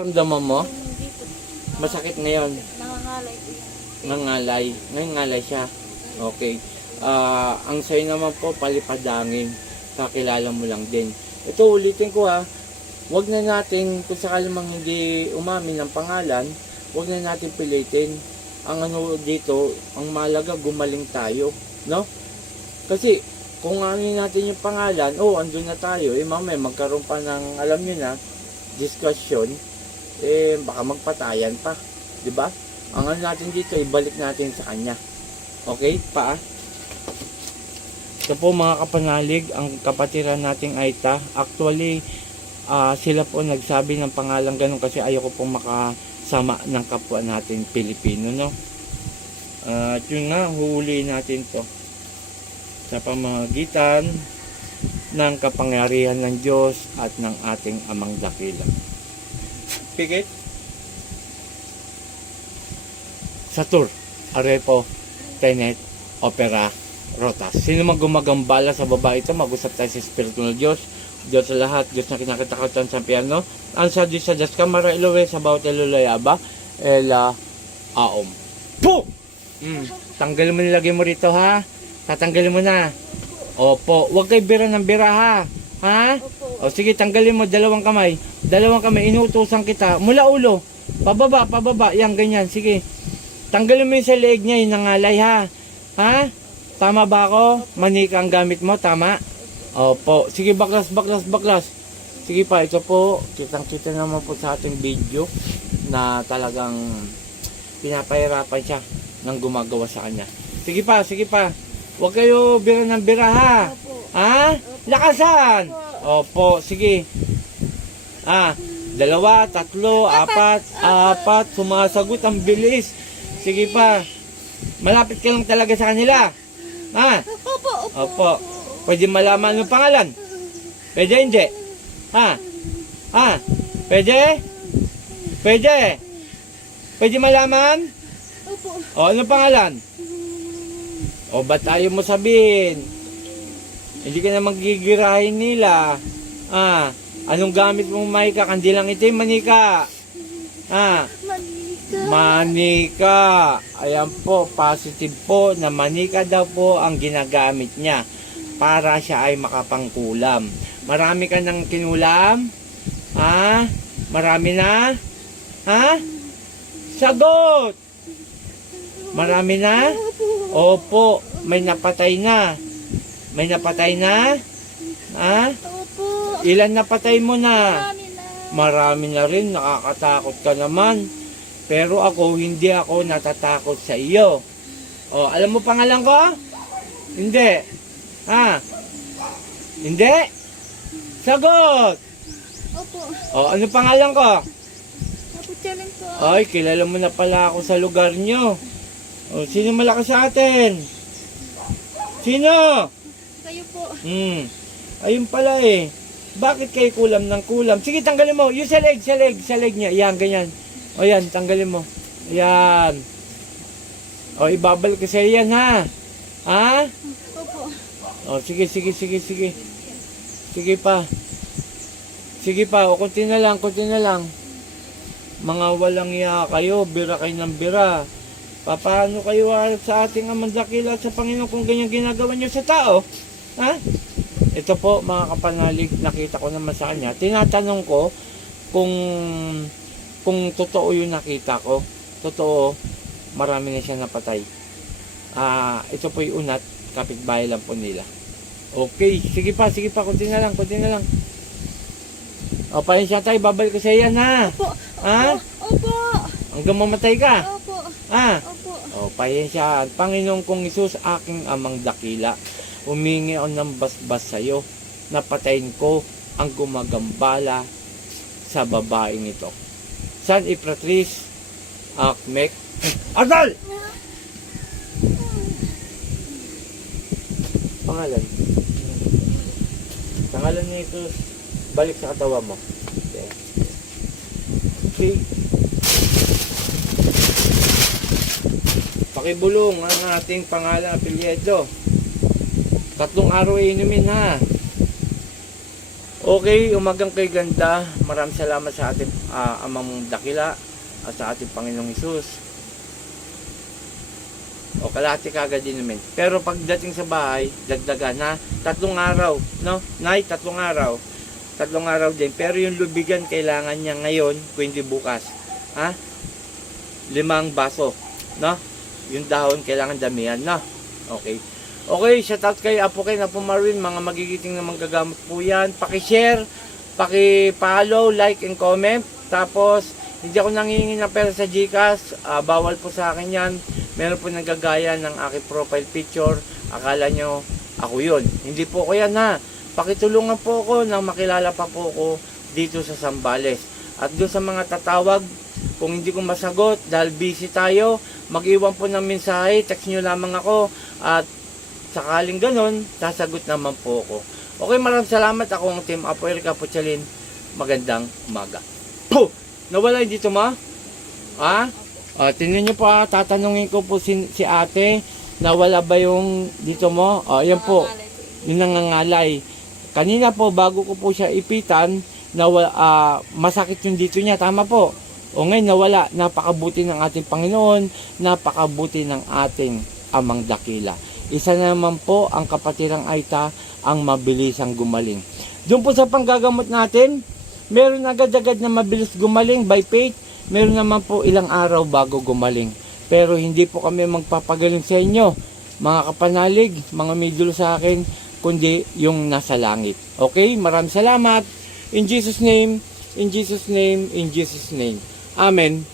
Ramdaman mo? Hindi po. Masakit ngayon. Nangangalay po yan. Nangalay. Ngayon ngalay siya. Okay. Ang sa'yo naman po, palipadangin. Kakilala mo lang din. Ito, ulitin ko ha. Huwag na natin, kung sakali mang hindi umamin ng pangalan, huwag na natin pilitin. Ang ano dito, ang mahalaga, gumaling tayo. No? Kasi, kung ano natin yung pangalan, andun na tayo. Mamaya magkaroon pa ng, alam nyo na, discussion, baka magpatayan pa. Diba? Ang ano natin dito, ibalik natin sa kanya. Okay? Ito po mga kapanalig, ang kapatiran nating Aita. Actually, sila po nagsabi ng pangalan ganun kasi ayoko pong makasama ng kapwa natin Pilipino, no? At yun nga, huhuli natin to sa pamamagitan ng kapangyarihan ng Diyos at ng ating Amang Dakila. Pigit sa tour, Arepo, Tenet, Opera, Rotas. Sino man gumagambala sa babae ito, mag-usap tayo sa Espiritu ng Diyos. Diyos sa lahat, Diyos na kinakatakatan sa piano. Ang sa Diyos sa Diyos, kamara ilowe sa bawat ilulayaba, ela aom. Po! Tanggalin mo nilagay mo rito ha. Tatanggalin mo na. Opo, huwag kayo bira ng bira ha. Ha? O sige, tanggalin mo dalawang kamay. Dalawang kamay, inuutosan kita. Mula ulo, pababa, yan, ganyan. Sige. Tanggalin mo yung sa leeg niya, yung nangalay ha. Ha? Tama ba ako? Manika ang gamit mo, tama? Opo. Sige, baklas. Sige pa, ito po, kitang-kita naman po sa ating video na talagang pinapahirapan siya ng gumagawa sa kanya. Sige pa. Huwag kayo bira ng bira ha. Ha? Lakasan! Opo, sige. 2, 3, 4, sumasagot ang bilis. Sige pa. Malapit ka lang talaga sa kanila. Ha? Opo. Pwede malaman ang pangalan? Pwede hindi? Ha? Pwede? Pwede malaman? O, ano pangalan? O, ba't ayaw mo sabihin? Hindi ka na magigirahin nila. Anong gamit mong manika? Kandilang itim, manika. Manika. Ayan po, positive po na manika daw po ang ginagamit niya para siya ay makapangkulam. Marami ka ng kinulam? Marami na? Sagot! Marami na? Opo, may napatay na. Ilan napatay mo na? Marami na rin, nakakatakot ka naman. Pero ako, hindi ako natatakot sa iyo. Alam mo pangalan ko? Hindi. Hindi? Sagot! Opo. Ano pangalan ko? Naputyalan po. Ay, kilala mo na pala ako sa lugar nyo. Sino malakas sa atin? Sino? Kayo po. Ayun pala eh. Bakit kayo kulam ng kulam? Sige, tanggalin mo. Yung sa leg niya. Yan, ganyan. Yan, tanggalin mo. Yan. Ibabalik ko sa'yo yan, ha? Opo. Sige. Sige pa. Kunti na lang. Mga walang iya kayo, bira kayo ng bira. Paano kayo harap sa ating Amang Dakila at sa Panginoon kung ganyan ginagawa nyo sa tao? Ito po mga kapanalig, nakita ko naman sa kanya. Tinatanong ko kung totoo yung nakita ko. Totoo, marami na siya napatay. Ito po yung unat, kapitbahay lang po nila. Okay, sige pa, kunti na lang. Pasensya tayo, babalik ko sa iyan ha. Opo. Opo. Hanggang mamatay ka. Opo. Opo. Pasensya. Panginoon kong Isus, aking Amang Dakila, humingi ako ng basbas sa iyo. Napatayin ko ang gumagambala sa babaeng ito. San Ipratris, Akmek, Ardal! Pangalan niya ito, balik sa katawa mo. Okay. Pakibulong ang ating pangalan, apelyido. 3 araw inumin ha. Okay, umagang kay ganda. Maraming salamat sa ating amang dakila at sa ating Panginoong Hesus. O kalahati kagad din namin. Pero pagdating sa bahay, dagdagan na 3 araw, no? Nay, 3 araw. 3 araw din. Pero yung lubigan kailangan niya ngayon, kung hindi bukas. Ha? 5 baso, no? Yung dahon kailangan damihan, no? Okay. Okay, shout out kay Apo kay Apo Marvin, mga magigiting na manggagamot po yan. Paki-share, paki-follow, like and comment. Tapos, hindi ako nangihingi ng pera sa GCash, bawal po sa akin yan. Meron po nagagaya ng aking profile picture. Akala nyo ako yun. Hindi po ko yan ha. Pakitulungan po ako nang makilala pa po ako dito sa Zambales. At doon sa mga tatawag, kung hindi ko masagot dahil busy tayo, mag-iwan po ng mensahe, text nyo lamang ako. At sakaling ganon, sasagot naman po ako. Okay, maraming salamat. Ako ang Team Apo Erica Puchalin. Magandang umaga. Puh! Nawala yung dito ma? Ha? Tingnan nyo po, tatanungin ko po si ate, nawala ba yung dito mo? Ayan po, yung nangangalay. Kanina po, bago ko po siya ipitan, masakit yung dito niya, tama po. O ngayon nawala, napakabuti ng ating Panginoon, napakabuti ng ating Amang Dakila. Isa naman po ang kapatirang Aita, ang mabilisang gumaling. Doon po sa panggagamot natin, meron agad-agad na mabilis gumaling by faith. Meron naman po ilang araw bago gumaling. Pero hindi po kami magpapagaling sa inyo, mga kapanalig, mga midolo sa akin, kundi yung nasa langit. Okay? Maraming salamat. In Jesus' name, in Jesus' name, in Jesus' name. Amen.